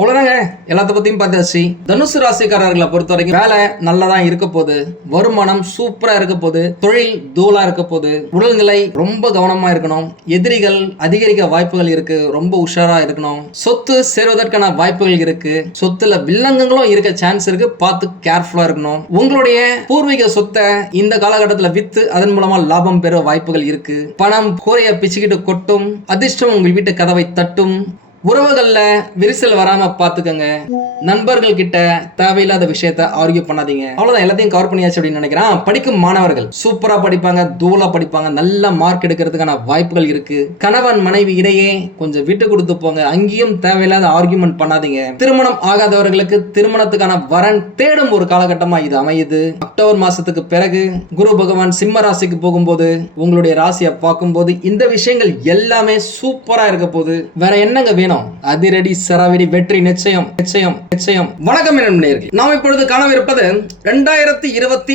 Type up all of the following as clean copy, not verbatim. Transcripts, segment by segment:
அவ்வளோதாங்க. எல்லாத்த பற்றியும் பார்த்தாச்சு. தனுசு ராசிக்காரர்களை பொறுத்த வரைக்கும் வேலை நல்லதான் இருக்க போகுது, வருமானம் சூப்பராக இருக்க போகுது, தொழில் தூளா இருக்க போகுது, உடல்நிலை ரொம்ப கவனமாக இருக்கணும், எதிரிகள் அதிகரிக்க வாய்ப்புகள் இருக்கு, ரொம்ப உஷாரா இருக்கணும், சொத்து சேருவதற்கான வாய்ப்புகள் இருக்கு, சொத்துல வில்லங்கங்களும் இருக்க சான்ஸ் இருக்கு, பார்த்து கேர்ஃபுல்லா இருக்கணும். உங்களுடைய பூர்வீக சொத்தை இந்த காலகட்டத்தில் வித்து அதன் மூலமா லாபம் பெற வாய்ப்புகள் இருக்கு. பணம் கூரைய பிச்சுக்கிட்டு கொட்டும், அதிர்ஷ்டம் உங்கள் வீட்டு கதவை தட்டும். உறவுகள்ல விரிசல் வராம பாத்துக்கங்க. நண்பர்கள் கிட்ட தேவையில்லாத விஷயத்த ஆர்கியூ பண்ணாதீங்க. அவ்வளவுதான், எல்லாத்தையும் கவர் பண்ணியாச்சு அப்படின்னு நினைக்கிறேன். படிக்கும் மாணவர்கள் சூப்பரா படிப்பாங்க, தூளா படிப்பாங்க, நல்ல மார்க் எடுக்கிறதுக்கான வாய்ப்புகள் இருக்கு. கணவன் மனைவி இடையே கொஞ்சம் விட்டு கொடுத்து போங்க, அங்கேயும் தேவையில்லாத ஆர்கியூமெண்ட் பண்ணாதீங்க. திருமணம் ஆகாதவர்களுக்கு திருமணத்துக்கான வரன் தேடும் ஒரு காலகட்டமா இது அமையுது. அக்டோபர் மாசத்துக்கு பிறகு குரு பகவான் சிம்ம ராசிக்கு போகும்போது உங்களுடைய ராசியை பார்க்கும்போது இந்த விஷயங்கள் எல்லாமே சூப்பரா இருக்க போகுது. வேற என்னங்க வேணும்? அதிரடி சராவடி வெற்றி நிச்சயம் நிச்சயம் நிச்சயம். வணக்கம் நண்பர்களே, நாம் இப்பொழுது காணவிருப்பது 2026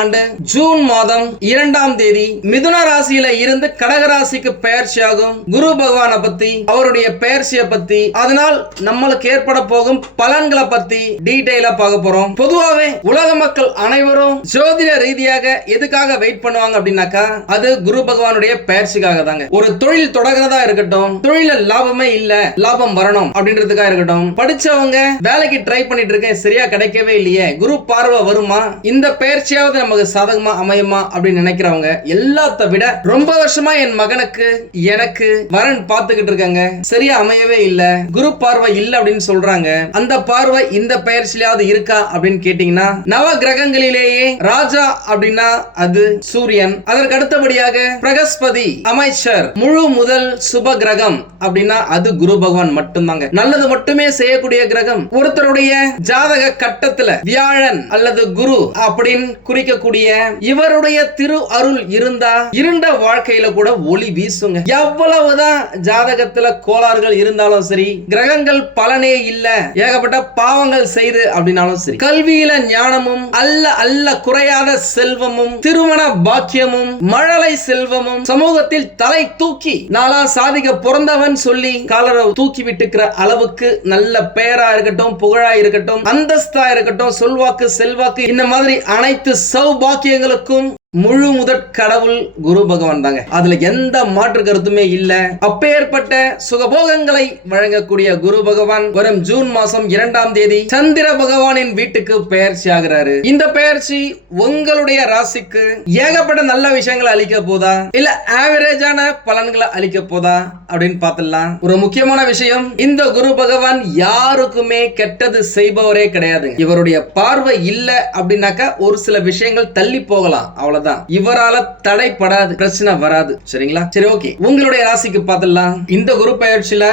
ஆண்டு ஜூன் மாதம் 2ஆம் தேதி மிதுன ராசியில இருந்து கடக ராசிக்கு பெயர்ச்சியாகும் குரு பகவானை பத்தி, அவருடைய பெயர்ச்சியை பத்தி, அதனால் நம்மளுக்கு ஏற்பட போகும் பலன்களை பத்தி டீடைலா பார்க்க போறோம். பொதுவாகவே உலக மக்கள் அனைவரும் ஜோதிட ரீதியாக எதுக்காக வெயிட் பண்ணுவாங்க அப்படின்னாக்கா அது குரு பகவானுடைய பெயர்ச்சிக்காக தாங்க. ஒரு தொழில் தொடங்குறதா இருக்கட்டும், தொழில லாபமே இல்ல, லாபம் வரணும் அப்படின்றதுக்காக இருக்கட்டும், படிச்சவங்க வேலைக்கு ட்ரை பண்ணிட்டு இருக்கேன், சரியா கிடைக்கவே இல்லையே, குரு பார்வை வருமா, இந்த பெயர்ச்சியாவது நமக்கு சாதகமா அமையுமா அப்படின்னு நினைக்கிறவங்க எல்லாத்த விட ரொம்ப வருஷமா என் மகனுக்கு எனக்கு வரன் பார்த்துக்கிட்டு இருக்காங்க, சரியா அமையவே இல்ல, குரு பார்வை இல்ல அப்படின்னு சொல்றாங்க. அந்த பார்வை இந்த பெயர்ச்சியாவது இருக்கா அப்படின்னு கேட்டீங்கன்னா, நவ கிரகங்களிலேயே ராஜா அப்படின்னா அது சூரியன், அதற்கு அடுத்தபடியாக பிரகஸ்பதி அமைச்சர், முழு முதல் சுப கிரகம் அப்படின்னா அது குரு பகவான் மட்டும்தாங்க. நல்லது மட்டுமே செய்யக்கூடிய கிரகம். ஒருத்தருடைய ஜாதக கட்டத்துல வியாழன் அல்லது குரு அப்படின்னு குறிக்கக்கூடிய இவருடைய திரு அருள் இருந்தா இருண்ட வாழ்க்கையில கூட ஒளி வீசுங்க. எவ்வளவுதான் ஜாதகத்துல கோளாறுகள் இருந்தாலும் சரி, கிரகங்கள் பலனே இல்ல, ஏகப்பட்ட பாவங்கள் செய்து அப்படின்னாலும் சரி, கல்வியில ஞானமும் அல்ல அல்ல குறையாத செல்வமும், திருமண பாக்கியமும், மழலை செல்வமும், சமூகத்தில் தலை தூக்கி நாளா சாதிக்க பிறந்தவன் சொல்லி காலரை தூக்கி விட்டுக்கிற அளவுக்கு நல்ல பெயரா இருக்கட்டும், புகழா இருக்கட்டும், அந்தஸ்தா இருக்கட்டும், சொல்வாக்கு செல்வாக்கு, இந்த மாதிரி அனைத்து சௌபாக்கியங்களுக்கும் முழு முதற் கடவுள் குரு பகவான் தாங்க. அதுல எந்த மாற்று கருத்துமே இல்ல. அப்பேற்பட்ட சுகபோகங்களை வழங்கக்கூடிய குரு பகவான் வரும் ஜூன் மாசம் 2ஆம் தேதி சந்திர பகவானின் வீட்டுக்கு பெயர்ச்சி ஆகிறாரு. இந்த பெயர்ச்சி உங்களுடைய ராசிக்கு ஏகப்பட்ட நல்ல விஷயங்களை அளிக்க போதா இல்ல ஆவரேஜான பலன்களை அளிக்க போதா அப்படின்னு பார்த்துடலாம். ஒரு முக்கியமான விஷயம், இந்த குரு பகவான் யாருக்குமே கெட்டது செய்பவரே கிடையாது. இவருடைய பார்வை இல்ல அப்படின்னாக்கா ஒரு சில விஷயங்கள் தள்ளி போகலாம், அவ்வளவு. இவரால தடைப்படாது, பிரச்சனை வராது. சரிங்களா? சரி, ஓகே. உங்களுடைய ராசிக்கு பார்த்துடலாம். இந்த குரு பெயர்ச்சியில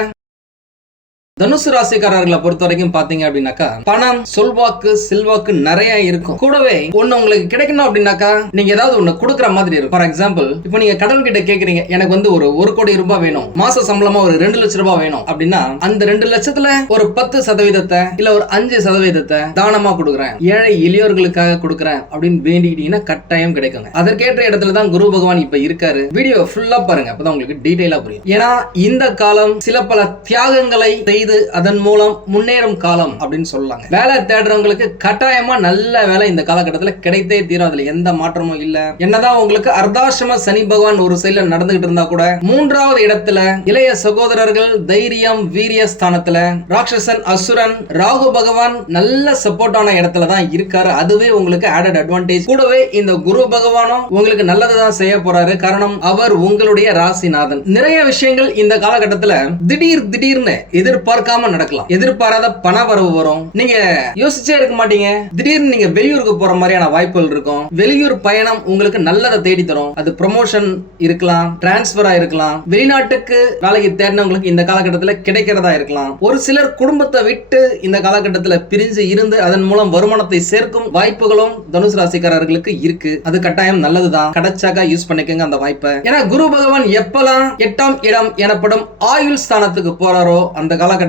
தனுசு ராசிக்காரர்களை பொறுத்த வரைக்கும் பாத்தீங்க அப்படின்னாக்கா பணம், சொல்வாக்கு, செல்வாக்கு நிறைய இருக்கும். கூடவே ஒண்ணு உங்களுக்கு கிடைக்கணும் அப்படின்னாக்கா நீங்க ஏதாவது ஒண்ணு கொடுக்குற மாதிரி இருக்கும். ஃபார் எக்ஸாம்பிள், இப்போ நீங்க கடவுள் கிட்ட கேக்குறீங்க, எனக்கு வந்து ஒரு கோடி ரூபாய் வேணும், மாச சம்பளமா ஒரு 2 லட்சம் ரூபாய் வேணும் அப்படின்னா அந்த 2 லட்சத்துல ஒரு 10% இல்ல ஒரு 5% தானமா கொடுக்குறேன், ஏழை எளியோர்களுக்காக கொடுக்குறேன் அப்படின்னு வேண்டிக்கிட்டீங்கன்னா கட்டாயம் கிடைக்குங்க. அதற்கேற்ற இடத்துல தான் குரு பகவான் இப்ப இருக்காரு. வீடியோ ஃபுல்லா பாருங்க, அப்பதான் உங்களுக்கு டீடைலா புரியும். ஏன்னா இந்த காலம் சில பல தியாகங்களை செய்து அதன் மூலம் முன்னேறும் காலம் அப்படின்னு சொல்லலாங்க. வேலை தேடுறவங்களுக்கு கட்டாயமா நல்ல வேலை இந்த காலகட்டத்தில் கிடைத்தே தீரும், அதுல எந்த மாற்றமும் இல்ல. என்னதான் உங்களுக்கு அர்த்தாசிரம சனி பகவான் ஒரு சைடுல நடந்துகிட்டு இருந்தா கூட 3வது இடத்துல இளைய சகோதரர்கள் தைரியம் வீரிய ஸ்தானத்துல, ராட்சசன் அசுரன் ராகு பகவான் நல்ல சப்போர்ட்டான இடத்துல தான் இருக்காரு. அதுவே உங்களுக்கு ஆடட் அட்வான்டேஜ். கூடவே இந்த குரு பகவானும் உங்களுக்கு நல்லதுதான் செய்ய போறாரு. காரணம் அவர் உங்களுடைய ராசிநாதன். நிறைய விஷயங்கள் இந்த காலகட்டத்தில் திடீர்னு எதிர்பார்க்காம நடக்கலாம். எதிர்பாராத பண வரவு வரும். நீங்க யோசிச்சே இருக்க மாட்டீங்க, திடீர்னு நீங்க வெளியூருக்கு போற மாதிரியான வாய்ப்புகள் இருக்கும். வெளியூர் பயணம் உங்களுக்கு நல்லதை தேடி தரும். அது ப்ரமோஷன் இருக்கலாம், டிரான்ஸ்பரா இருக்கலாம், வெளிநாட்டுக்கு வேலைக்கு தேடினவங்களுக்கு இந்த காலகட்டத்தில் கிடைக்கிறதா இருக்கலாம். ஒரு சிலர் குடும்பத்தை விட்டு இந்த காலகட்டத்தில் பிரிஞ்சு இருந்து அதன் மூலம் வருமானத்தை சேர்க்கும் வாய்ப்புகளும் தனுசு ராசிக்காரர்களுக்கு இருக்கு. அது கட்டாயம் நல்லதுதான். கிடைச்சாக்கா யூஸ் பண்ணிக்கங்க அந்த வாய்ப்பை. ஏன்னா குரு பகவான் எப்பெல்லாம் 8ஆம் இடம் எனப்படும் ஆயுள் ஸ்தானத்துக்கு போறாரோ அந்த காலகட்டத்தில்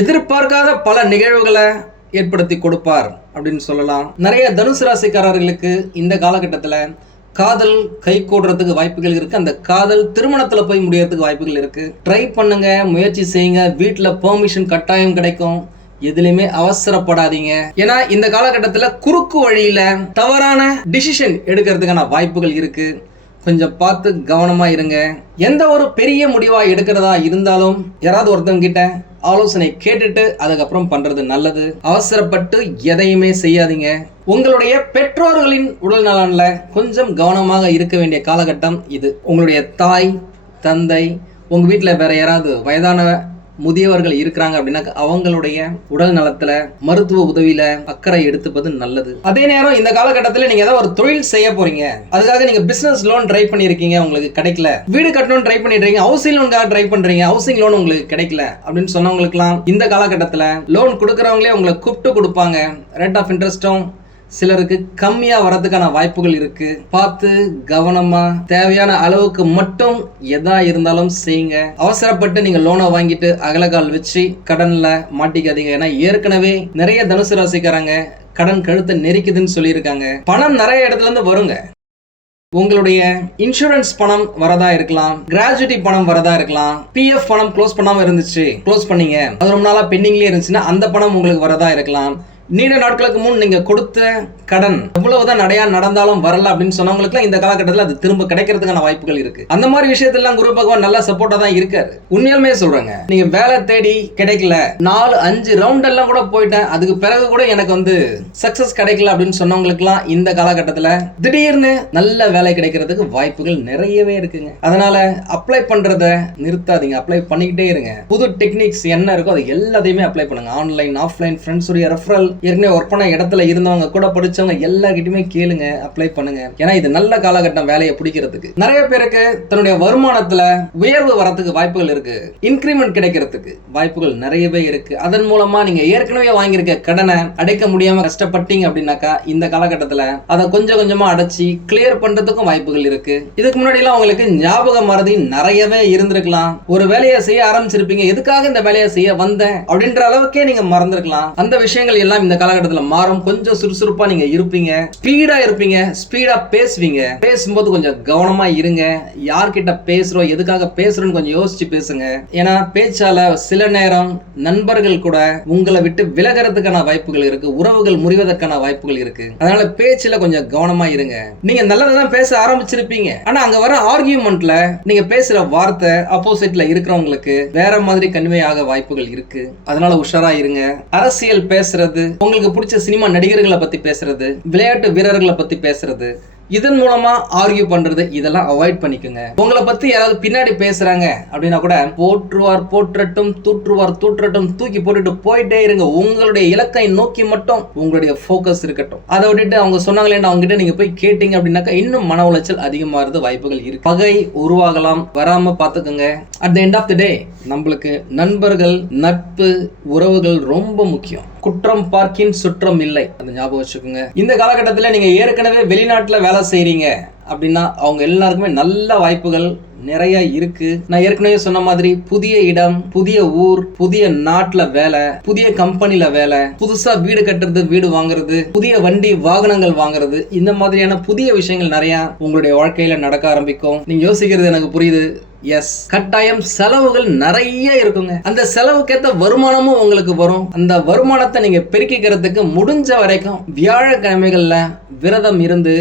எதிர்பார்க்காத பல நிகழ்வுகளை ஏற்படுத்தி கொடுப்பார் அப்படின்னு சொல்லலாம். நிறைய தனுசு ராசிக்காரர்களுக்கு இந்த காலகட்டத்தில் காதல் கை கூடுறதுக்கு வாய்ப்புகள் இருக்கு. அந்த காதல் திருமணத்துல போய் முடியறதுக்கு வாய்ப்புகள் இருக்கு. ட்ரை பண்ணுங்க, முயற்சி செய்யுங்க. வீட்டுல பெர்மிஷன் கட்டாயம் கிடைக்கும். எதுலையுமே அவசரப்படாதீங்க. ஏன்னா இந்த காலகட்டத்துல குறுக்கு வழியில தவறான டிசிஷன் எடுக்கிறதுக்கான வாய்ப்புகள் இருக்கு. கொஞ்சம் பார்த்து கவனமா இருங்க. எந்த ஒரு பெரிய முடிவா எடுக்கிறதா இருந்தாலும் யாராவது ஒருத்தவங்க கிட்ட ஆலோசனை கேட்டுட்டு அதுக்கப்புறம் பண்றது நல்லது. அவசரப்பட்டு எதையுமே செய்யாதீங்க. உங்களுடைய பெற்றோர்களின் உடல் நலன்ல கொஞ்சம் கவனமாக இருக்க வேண்டிய காலகட்டம் இது. உங்களுடைய தாய் தந்தை, உங்க வீட்டுல வேற யாராவது வயதான முதியவர்கள் இருக்கிறாங்க அப்படின்னா அவங்களுடைய உடல் நலத்துல மருத்துவ உதவியில அக்கறை எடுத்துப்பது நல்லது. அதே நேரம் இந்த காலகட்டத்தில் நீங்க ஏதாவது ஒரு தொழில் செய்ய போறீங்க, அதுக்காக நீங்க பிசினஸ் லோன் ட்ரை பண்ணிருக்கீங்க, உங்களுக்கு கிடைக்கல. வீடு கட்டணும் ட்ரை பண்ணிடுறீங்க, ஹவுசிங் லோனுக்காக ட்ரை பண்றீங்க, ஹவுசிங் லோன் உங்களுக்கு கிடைக்கல அப்படின்னு சொன்னவங்களுக்குலாம் இந்த காலகட்டத்தில் லோன் கொடுக்கறவங்களே உங்களை கூப்பிட்டு கொடுப்பாங்க. ரேட் ஆஃப் இன்ட்ரெஸ்டும் சிலருக்கு கம்மியா வரதுக்கான வாய்ப்புகள் இருக்கு. பார்த்து கவனமா தேவையான அளவுக்கு மட்டும் எதா இருந்தாலும் செய்யுங்க. அவசரப்பட்டு நீங்க லோனை வாங்கிட்டு அகலகால் வச்சு கடன்ல மாட்டிக்காதீங்க. ஏன்னா ஏற்கனவே நிறைய தனுசு ராசிக்காரங்க கடன் கழுத்தை நெரிக்குதுன்னு சொல்லியிருக்காங்க. பணம் நிறைய இடத்துல இருந்து வருங்க. உங்களுடைய இன்சூரன்ஸ் பணம் வரதா இருக்கலாம், கிராஜுவிட்டி பணம் வரதா இருக்கலாம், பிஎஃப் பணம் க்ளோஸ் பண்ணாம இருந்துச்சு, க்ளோஸ் பண்ணீங்க, அது ரொம்ப நாளா பெண்டிங்லயே இருந்துச்சுன்னா அந்த பணம் உங்களுக்கு வரதா இருக்கலாம். நீண்ட நாட்களுக்கு முன் நீங்க கொடுத்த கடன் எவ்வளவுதான் நடையா நடந்தாலும் வரல அப்படின்னு சொன்னவங்களுக்கு இந்த காலகட்டத்தில் அது திரும்ப கிடைக்கிறதுக்கான வாய்ப்புகள் இருக்கு. அந்த மாதிரி விஷயத்தெல்லாம் குரு பகவான் நல்ல சப்போர்ட்டா தான் இருக்காரு. உண்மையாலுமே சொல்றாங்க, நீங்க வேலை தேடி கிடைக்கல, 4-5 ரவுண்ட் எல்லாம் கூட போயிட்டேன், அதுக்கு பிறகு கூட எனக்கு சக்சஸ் கிடைக்கல அப்படின்னு சொன்னவங்களுக்குலாம் இந்த காலகட்டத்தில் திடீர்னு நல்ல வேலை கிடைக்கிறதுக்கு வாய்ப்புகள் நிறையவே இருக்குங்க. அதனால அப்ளை பண்றத நிறுத்தாதீங்க, அப்ளை பண்ணிக்கிட்டே இருங்க. புது டெக்னிக்ஸ் என்ன இருக்கோ அது எல்லாத்தையுமே அப்ளை பண்ணுங்க. ஆன்லைன் ஆஃப்லைன் ஃப்ரெண்ட்ஸுடைய ரெஃபரல், ஏற்கனவே ஒர்க் பண்ண இடத்துல இருந்தவங்க கூட படிச்சவங்க எல்லார்கிட்டயுமே கேளுங்க, அப்ளை பண்ணுங்க. ஏன்னா இது நல்ல காலகட்டம் வேலையை பிடிக்கிறதுக்கு. நிறைய பேருக்கு தன்னுடைய வருமானத்துல உயர்வு வரதுக்கு வாய்ப்புகள் இருக்கு, இன்கிரிமெண்ட் கிடைக்கிறதுக்கு வாய்ப்புகள் நிறையவே இருக்கு. அதன் மூலமா நீங்க ஏற்கனவே வாங்கியிருக்க கடனை அடைக்க முடியாம கஷ்டப்பட்டீங்க அப்படின்னாக்கா இந்த காலகட்டத்துல அதை கொஞ்சம் கொஞ்சமா அடைச்சி கிளியர் பண்றதுக்கும் வாய்ப்புகள் இருக்கு. இதுக்கு முன்னாடி எல்லாம் உங்களுக்கு ஞாபக மறதி நிறையவே இருந்திருக்கலாம். ஒரு வேலையை செய்ய ஆரம்பிச்சிருப்பீங்க, எதுக்காக இந்த வேலையை செய்ய வந்தேன் அப்படின்ற அளவுக்கே நீங்க மறந்துருக்கலாம். அந்த விஷயங்கள் எல்லாம் இந்த காலகட்டத்தில் மாறும். கொஞ்சம் சுறுசுறுப்பா நீங்க இருப்பீங்க, ஸ்பீடா இருப்பீங்க, ஸ்பீடா பேசுவீங்க. பேசும்போது கொஞ்சம் கவனமா இருங்க. யார்கிட்ட பேசுறோம், எதுக்காக பேசுறோம்னு கொஞ்சம் யோசிச்சு பேசுங்க. ஏன்னா பேச்சால சில நேரம் நண்பர்கள் கூட உங்களை விட்டு விலகிறதுக்கான வாய்ப்புகள் இருக்கு, உறவுகள் முறிவதற்கான வாய்ப்புகள் இருக்கு. அதனால பேச்சுல கொஞ்சம் கவனமா இருங்க. நீங்க நல்லதான் பேச ஆரம்பிச்சிருப்பீங்க, ஆனா அங்க வர ஆர்கியூமெண்ட்ல நீங்க பேசுற வார்த்தை ஆப்போசிட்ல இருக்கிறவங்களுக்கு வேற மாதிரி கன்வே ஆக வாய்ப்புகள் இருக்கு. அதனால உஷாரா இருங்க. அரசியல் பேசுறது, உங்களுக்கு பிடிச்ச சினிமா நடிகர்களை பத்தி பேசுறது, விளையாட்டு வீரர்களை பத்தி பேசுறது, இதன் மூலமா ஆர்கியூ பண்றது, இதெல்லாம் அவாய்ட் பண்ணிக்கோங்க. உங்களை பத்தி யாராவது பின்னாடி பேசுறாங்க அப்படின்னா கூட போற்றுவார் போற்றட்டும், தூற்றுவார் தூற்றட்டும், தூக்கி போட்டுட்டு போயிட்டே இருங்க. உங்களுடைய இலக்கை நோக்கி மட்டும் உங்களுடைய போக்கஸ் இருக்கட்டும். அதை விட்டுட்டு அவங்க சொன்னாங்களே அவங்க கிட்ட நீங்க போய் கேட்டீங்க அப்படின்னாக்கா இன்னும் மன உளைச்சல் அதிகமாகிறது வாய்ப்புகள் இருக்கு. பகை உருவாகலாம், வராம பாத்துக்கோங்க. At the end of the day நம்மளுக்கு நண்பர்கள், நட்பு, உறவுகள் ரொம்ப முக்கியம். குற்றம் பார்க்கின் சுற்றம் இல்லை, அந்த ஞாபகம் வச்சுக்கோங்க. இந்த காலகட்டத்தில் நீங்க ஏற்கனவே வெளிநாட்டுல வேலை செய்றீங்க அப்படின்னா அவங்க எல்லாருக்குமே நல்ல வாய்ப்புகள் நிறைய இருக்கு. நான் ஏற்கனவே சொன்ன மாதிரி புதிய இடம், புதிய ஊர், புதிய நாட்டுல வேலை, புதிய கம்பெனில வேலை, புதுசா வீடு கட்டுறது, வீடு வாங்குறது, புதிய வண்டி வாகனங்கள் வாங்குறது, இந்த மாதிரியான புதிய விஷயங்கள் நிறைய உங்களுடைய வாழ்க்கையில நடக்க ஆரம்பிக்கும். நீங்க யோசிக்கிறது எனக்கு புரியுது. எஸ், கட்டாயம் செலவுகள் நிறைய இருக்குங்க. அந்த செலவுக்கேற்ற வருமானமும் உங்களுக்கு வரும். அந்த வருமானத்தை நீங்க பெருக்கிக்கிறதுக்கு முடிஞ்ச வரைக்கும் வியாழக்கிழமைகள்ல விரதம் இருந்து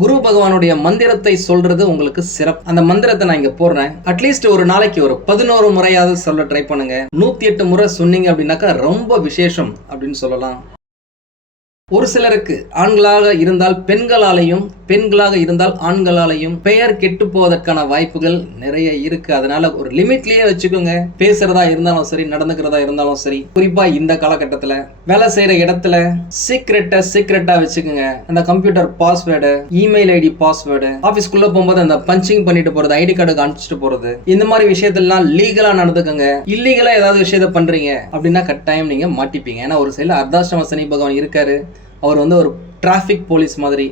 குரு பகவானுடைய மந்திரத்தை சொல்றது உங்களுக்கு சிறப்பு. அந்த மந்திரத்தை நான் இங்க போடுறேன். அட்லீஸ்ட் ஒரு நாளைக்கு ஒரு 11 முறையாவது சொல்ல ட்ரை பண்ணுங்க. 108 முறை சொன்னீங்க அப்படின்னாக்கா ரொம்ப விசேஷம் அப்படின்னு சொல்லலாம். ஒரு சிலருக்கு ஆண்களாக இருந்தால் பெண்களாலையும், பெண்களாக இருந்தால் ஆண்களாலையும் பெயர் கெட்டு போவதற்கான வாய்ப்புகள் நிறைய இருக்கு. அதனால ஒரு லிமிட்லயே வச்சுக்கோங்க. பேசுறதா இருந்தாலும் சரி, நடந்துக்கிறதா இருந்தாலும் சரி. குறிப்பா இந்த காலகட்டத்துல வேலை செய்யற இடத்துல சீக்ரெட்டா வச்சுக்கோங்க. அந்த computer password, email ID password, ஆபீஸ்க்குள்ள போகும்போது அந்த பஞ்சிங் பண்ணிட்டு போறது, ஐடி கார்டு காமிச்சிட்டு போறது, இந்த மாதிரி விஷயத்தெல்லாம் லீகலா நடந்துக்கோங்க. இல்லீகலா ஏதாவது விஷயத்த பண்றீங்க அப்படின்னா கட்டாயம் நீங்க மாட்டிப்பீங்க. ஏன்னா ஒரு சில அர்த்தாஷ்டம சனி பகவான் இருக்காரு. அவர் ஒரு டிராபிக் போலீஸ் மாதிரி.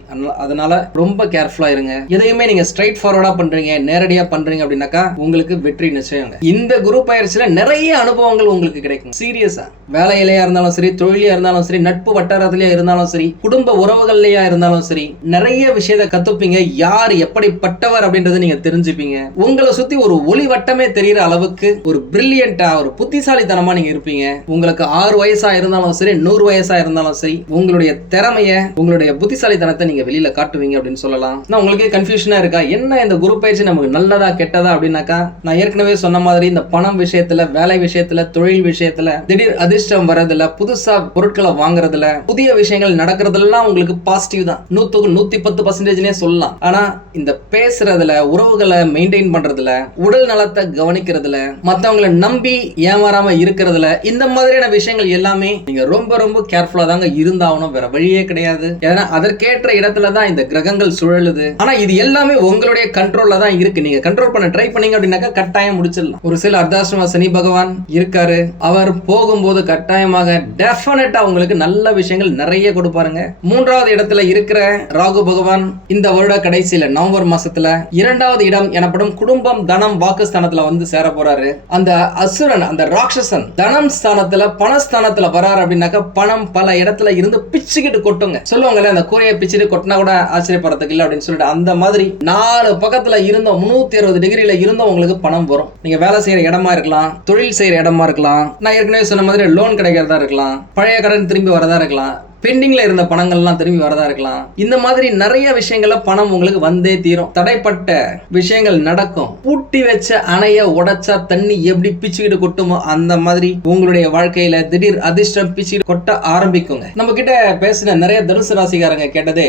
அதனால ரொம்ப கேர்ஃபுல்லா இருங்க. எதையுமே நீங்க ஸ்ட்ரைட் ஃபார்வர்டா பண்றீங்க, நேரடியா பண்றீங்க அப்படின்னாக்கா உங்களுக்கு வெற்றி நிச்சயம். இந்த குரு பயிற்சியில நிறைய அனுபவங்கள் உங்களுக்கு கிடைக்கும். சீரியஸா வேலையிலேயா இருந்தாலும் சரி, தொழிலையா இருந்தாலும் சரி, நட்பு வட்டாரத்திலேயே இருந்தாலும் சரி, குடும்ப உறவுகள்லயா இருந்தாலும் சரி, நிறைய விஷயத்தை கத்துப்பீங்க. யார் எப்படிப்பட்டவர் அப்படின்றத நீங்க தெரிஞ்சுப்பீங்க. உங்களை சுத்தி ஒரு ஒளி வட்டமே தெரிகிற அளவுக்கு ஒரு பிரில்லியண்டா, ஒரு புத்திசாலித்தனமா நீங்க இருப்பீங்க. உங்களுக்கு 6 வயசா இருந்தாலும் சரி, 100 வயசா இருந்தாலும் சரி, உங்களுடைய திறமைய, உங்களுடைய புத்திசாலித்தனத்தை நீங்க வெளியில காட்டுவீங்க அப்படின்னு சொல்லலாம். நான் உங்களுக்கு கன்ஃபியூஷனா இருக்கா என்ன இந்த குரு பயிற்சி நமக்கு நல்லதா கெட்டதா அப்படின்னாக்கா, நான் ஏற்கனவே சொன்ன மாதிரி இந்த பணம் விஷயத்துல, வேலை விஷயத்துல, தொழில் விஷயத்துல திடீர் அதிர்ஷ்டம் வரதுல, புதுசா பொருட்களை வாங்குறதுல, புதிய விஷயங்கள் நடக்கிறதுலாம் உங்களுக்கு பாசிட்டிவ் தான். 110% சொல்லலாம். ஆனா இந்த பேசுறதுல, உறவுகளை மெயின்டைன் பண்றதுல, உடல் நலத்தை கவனிக்கிறதுல, மத்தவங்களை நம்பி ஏமாறாம இருக்கிறதுல, இந்த மாதிரியான விஷயங்கள் எல்லாமே நீங்க ரொம்ப ரொம்ப கேர்ஃபுல்லா தாங்க இருந்தாகணும். வேற வழியே கிடையாது. ஏன்னா அதற்கேற்ற இடத்துல தான் இந்த கிரகங்கள் சுழலுது. ஆனா இது எல்லாமே உங்களுடைய கண்ட்ரோல்ல தான் இருக்கு. நீங்க கண்ட்ரோல் பண்ண ட்ரை பண்ணீங்க அப்படின்னாக்கா கட்டாயம் முடிச்சிடலாம். ஒரு சில அர்த்தாஷ்டம சனி பகவான் இருக்காரு. அவர் போகும்போது கட்டாயமாக டெஃபினட்டா உங்களுக்கு நல்ல விஷயங்கள் நிறைய கொடுப்பாருங்க. 3வது இடத்துல இருக்கிற ராகு பகவான் இந்த வருட கடைசியில நவம்பர் மாசத்துல 2வது இடம் எனப்படும் குடும்பம், தனம், வாக்குஸ்தானத்துல வந்து சேர போறாரு. அந்த அசுரன், அந்த ராட்சசன் தனம் ஸ்தானத்துல, பணஸ்தானத்துல வராரு அப்படின்னாக்கா பணம் பல இடத்துல இருந்து பிச்சுக்கிட்டு கொட்டுங்க. சொல்லுவாங்கல்ல, அந்த கூரையை பிச்சுட்டு கொட்டினா கூட ஆச்சரியப்படுறதுக்கு இல்லை அப்படின்னு சொல்லிட்டு, அந்த மாதிரி 4 பக்கத்துல இருந்தோம், 360 டிகிரில இருந்தோம் உங்களுக்கு பணம் வரும். நீங்க வேலை செய்யற இடமா இருக்கலாம், தொழில் செய்யற இடமா இருக்கலாம், நான் ஏற்கனவே சொன்ன மாதிரி லோன் கிடைக்கிறதா இருக்கலாம், பழைய கடன் திரும்பி வரதா இருக்கலாம், பெண்டிங்ல இருந்த பணங்கள்லாம் திரும்பி வரதா இருக்கலாம். இந்த மாதிரி நிறைய விஷயங்கள்ல பணம் உங்களுக்கு வந்தே தீரும். தடைப்பட்ட விஷயங்கள் நடக்கும். பூட்டி வச்ச அணைய உடைச்சா தண்ணி எப்படி பிச்சுக்கிட்டு கொட்டுமோ அந்த மாதிரி உங்களுடைய வாழ்க்கையில திடீர் அதிர்ஷ்டம் பிச்சுக்கிட்டு கொட்ட ஆரம்பிக்குங்க. நம்ம கிட்ட பேசின நிறைய தனுசு ராசிக்காரங்க கேட்டதே,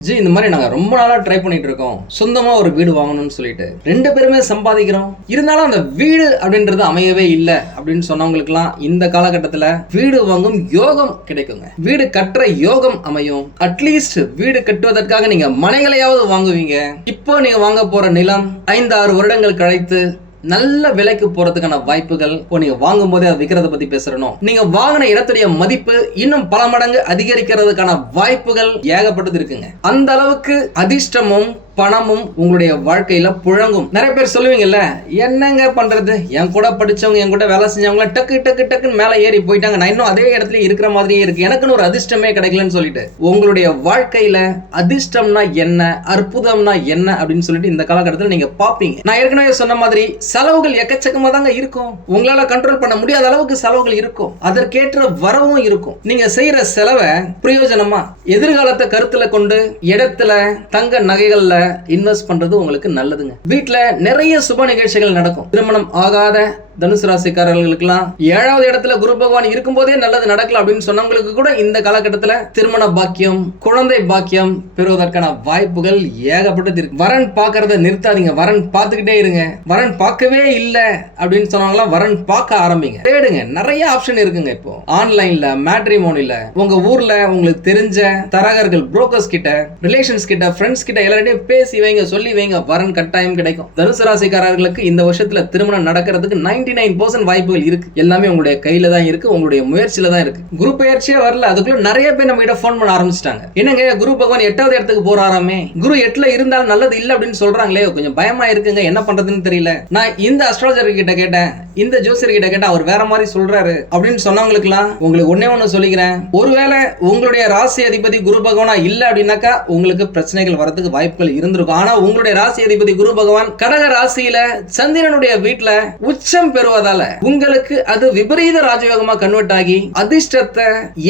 ஜி இந்த மாதிரி நாங்க ரொம்ப நாளா ட்ரை பண்ணிட்டு இருக்கோம், சொந்தமா ஒரு வீடு வாங்கணும்னு சொல்லிட்டு 2 பேருமே சம்பாதிக்கிறோம், இருந்தாலும் அந்த வீடு அப்படின்றது அமையவே இல்லை அப்படின்னு சொன்னவங்களுக்குலாம் இந்த காலகட்டத்துல வீடு வாங்கும் யோகம் கிடைக்குங்க. வீடு கட்டுற யோகம் அமையும். அட்லீஸ்ட் வீடு கட்டுவதற்காக நீங்க மனைகளையாவது வாங்குவீங்க. இப்போ நீங்க வாங்க போற நிலம் 5-6 வருடங்கள் கழித்து நல்ல விலைக்கு போறதுக்கான வாய்ப்புகள். நீங்க வாங்கும் போதே அதை விற்கிறத பத்தி பேசுறோம். நீங்க வாங்கின இடத்துடைய மதிப்பு இன்னும் பல மடங்கு அதிகரிக்கிறதுக்கான வாய்ப்புகள் ஏகப்பட்டது இருக்குங்க. அந்த அளவுக்கு அதிர்ஷ்டமும் பணமும் உங்களுடைய வாழ்க்கையில புழங்கும். நிறைய பேர் சொல்லுவீங்கல்ல, என்னங்க பண்றது, என் கூட படிச்சவங்க, என் கூட வேலை செஞ்சவங்க டக்கு டக்கு டக்குன்னு மேல ஏறி போயிட்டாங்க, நான் இன்னும் அதே இடத்துல இருக்கிற மாதிரியே இருக்கு, எனக்குன்னு ஒரு அதிர்ஷ்டமே கிடைக்கலன்னு சொல்லிட்டு. உங்களுடைய வாழ்க்கையில அதிர்ஷ்டம்னா என்ன, அற்புதம்னா என்ன அப்படின்னு சொல்லிட்டு இந்த காலகட்டத்தில் நீங்க பாப்பீங்க. நான் ஏற்கனவே சொன்ன மாதிரி செலவுகள் எக்கச்சக்கமா தாங்க இருக்கும். உங்களால கண்ட்ரோல் பண்ண முடியாத அளவுக்கு செலவுகள் இருக்கும். அதற்கேற்ற வரவும் இருக்கும். நீங்க செய்யற செலவை பிரயோஜனமா எதிர்காலத்தை கருத்துல கொண்டு இடத்துல, தங்க நகைகள்ல இன்வெஸ்ட் பண்றது உங்களுக்கு நல்லதுங்க. வீட்டுல நிறைய சுப நிகழ்ச்சிகள் நடக்கும். திருமணம் ஆகாத தனுசு ராசிக்காரர்களுக்கெல்லாம் 7வது இடத்துல குரு பகவான் இருக்கும் போதே நல்லது நடக்கல அப்படின்னு சொன்னவங்களுக்கு கூட இந்த காலகட்டத்துல திருமண பாக்கியம், குழந்தை பாக்கியம் பெறுவதற்கான வாய்ப்புகள் ஏகப்பட்டது இருக்கு. வரன் பார்க்கறத நிறுத்தாதீங்க, வரன் பார்த்துக்கிட்டே இருங்க. வரன் பார்க்கவே இல்லை அப்படின்னு சொன்னாங்களா, வரன் பார்க்க ஆரம்பிங்க, தேடுங்க. நிறைய ஆப்ஷன் இருக்குங்க. இப்போ ஆன்லைன்ல, மேட்ரிமோனில, உங்க ஊர்ல உங்களுக்கு தெரிஞ்ச தரகர்கள், புரோக்கர்ஸ் கிட்ட, ரிலேஷன்ஸ் கிட்ட, ஃப்ரெண்ட்ஸ் கிட்ட எல்லாரையும் பேசி வைங்க, சொல்லி வைங்க, வரன் கட்டாயம் கிடைக்கும். தனுசு ராசிக்காரர்களுக்கு இந்த வருஷத்துல திருமணம் நடக்கிறதுக்கு 99% வாய்ப்புகள் இருக்கு. எல்லாமே உங்களுடைய கையில தான் இருக்கு, உங்களுடைய முயற்சியில தான் இருக்கு. குரு பெயர்ச்சியே வரல, அதுக்குள்ள நிறைய பேர் நம்ம கிட்ட போன் பண்ண ஆரம்பிச்சிட்டாங்க. என்னங்க குரு பகவான் 8வது இடத்துக்கு போறாராமே, குரு 8ல இருந்தாலும் நல்லது இல்ல அப்படின்னு சொல்றாங்களே, கொஞ்சம் பயமா இருக்குங்க, என்ன பண்றதுன்னு தெரியல. நான் இந்த அஸ்ட்ராலஜர் கிட்ட கேட்டேன், இந்த ஜோசியர் கிட்ட கேட்டேன், அவர் வேற மாதிரி சொல்றாரு அப்படின்னு சொன்னவங்களுக்குலாம் உங்களுக்கு ஒண்ணு சொல்லிக்கிறேன். ஒருவேளை உங்களுடைய ராசி அதிபதி குரு பகவானா இல்ல அப்படின்னாக்கா உங்களுக்கு பிரச்சனைகள் வரதுக்கு வாய்ப்புகள் இருந்திருக்கும். ஆனா உங்களுடைய ராசி அதிபதி குரு பகவான் கடக ராசியில சந்திரனுடைய வீட்டுல உச்சம் பெறுவதால உங்களுக்கு அது விபரீத ராஜயோகமா கன்வெர்ட் ஆகி அதிர்ஷ்டத்தை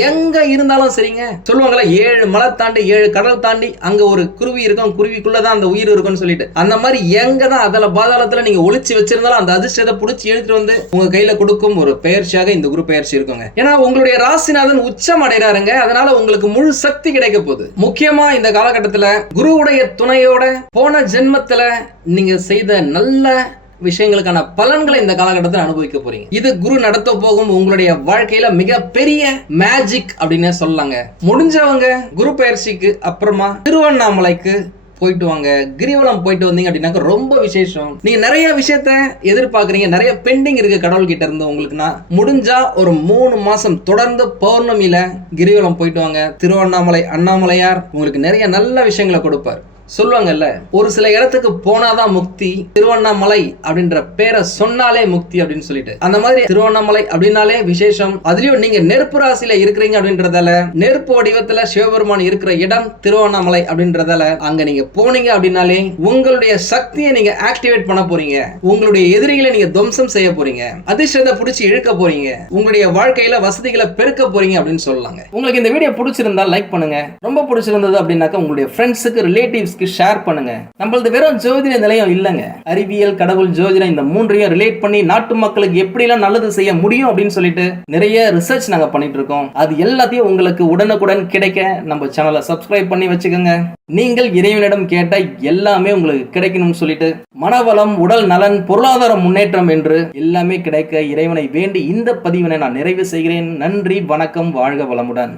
எங்க இருந்தாலும் சரிங்க. சொல்லுவாங்களா, 7 மலை தாண்டி 7 கடல் தாண்டி அங்க ஒரு குருவி இருக்கும், குருவிக்குள்ளதான் அந்த உயிர் இருக்கும்னு சொல்லிட்டு, அந்த மாதிரி எங்க தான் அதல பாதாளத்துல நீங்க ஒளிச்சு வச்சிருந்தாலும் அந்த அதிர்ஷ்டத்தை புடிச்சு எடுத்துட்டு வந்து உங்க கையில கொடுக்கும் ஒரு பெயர்ச்சியாக இந்த குரு பெயர்ச்சி இருக்குங்க. ஏன்னா உங்களுடைய ராசிநாதன் உச்சம் அடைறாருங்க. அதனால உங்களுக்கு முழு சக்தி கிடைக்க போகுது. முக்கியமா இந்த காலகட்டத்துல குருவுடைய துணையோட போன ஜென்மத்துல நீங்க செய்த நல்ல விஷயங்களுக்கான பலன்களை இந்த காலகட்டத்தில் அனுபவிக்க போறீங்க. இது குரு நடத்த போகும் உங்களுடைய வாழ்க்கையில மிகப்பெரிய மேஜிக் அப்படின்னு சொல்லலாங்க. முடிஞ்சவங்க குரு பயிற்சிக்கு அப்புறமா திருவண்ணாமலைக்கு போயிட்டு வாங்க. கிரிவலம் போயிட்டு வந்தீங்க அப்படின்னாக்க ரொம்ப விசேஷம். நீங்க நிறைய விஷயத்த எதிர்பார்க்குறீங்க, நிறைய பெண்டிங் இருக்கு கடவுள் கிட்ட இருந்து உங்களுக்குன்னா, முடிஞ்சா ஒரு 3 மாசம் தொடர்ந்து பௌர்ணமியில கிரிவலம் போயிட்டு வாங்க. திருவண்ணாமலை அண்ணாமலையார் உங்களுக்கு நிறைய நல்ல விஷயங்களை கொடுப்பார். சொல்லுவாங்கல்ல, ஒரு சில இடத்துக்கு போனாதான் முக்தி, திருவண்ணாமலை அப்படின்ற பேரை சொன்னாலே முக்தி அப்படின்னு சொல்லிட்டு, அந்த மாதிரி திருவண்ணாமலை அப்படின்னாலே விசேஷம். அதுலயும் நீங்க நெருப்பு ராசியில இருக்கிறீங்க அப்படின்றதால, நெருப்பு வடிவத்துல சிவபெருமான் இருக்கிற இடம் திருவண்ணாமலை அப்படின்றதால அங்க நீங்க போனீங்க அப்படின்னாலே உங்களுடைய சக்தியை நீங்க ஆக்டிவேட் பண்ண போறீங்க. உங்களுடைய எதிரிகளை நீங்க துவம்சம் செய்ய போறீங்க. அதிர்ஷ்டத்தை பிடிச்சி இழுக்க போறீங்க. உங்களுடைய வாழ்க்கையில வசதிகளை பெருக்க போறீங்க அப்படின்னு சொல்லலாங்க. உங்களுக்கு இந்த வீடியோ பிடிச்சிருந்தா லைக் பண்ணுங்க. ரொம்ப பிடிச்சிருந்தது அப்படின்னாக்க உங்களுடைய ஃப்ரெண்ட்ஸுக்கு, ரிலேட்டிவ்ஸ் ஷேர் பண்ணுங்க. நம்மளது வெறும் ஜோதிட நிலையம் இல்லங்க, அறிவியல், கடவுள், ஜோதிடம் இந்த மூன்றையும் ரிலேட் பண்ணி நாட்டு மக்களுக்கு எப்படிலாம் நல்லது செய்ய முடியும் அப்படின்னு சொல்லிட்டு நிறைய ரிசர்ச் நாங்க பண்ணிட்டு இருக்கோம். அது எல்லாத்தையும் உங்களுக்கு உடனுக்குடன் கிடைக்க நம்ம சேனலை சப்ஸ்கிரைப் பண்ணி வச்சுக்கோங்க. நீங்கள் இறைவனிடம் கேட்ட எல்லாமே உங்களுக்கு கிடைக்கணும்னு சொல்லிட்டு, மனவளம், உடல் நலன், பொருளாதார முன்னேற்றம் என்று எல்லாமே கிடைக்க இறைவனை வேண்டி இந்த பதிவினை நான் நிறைவு செய்கிறேன். நன்றி, வணக்கம், வாழ்க வளமுடன்.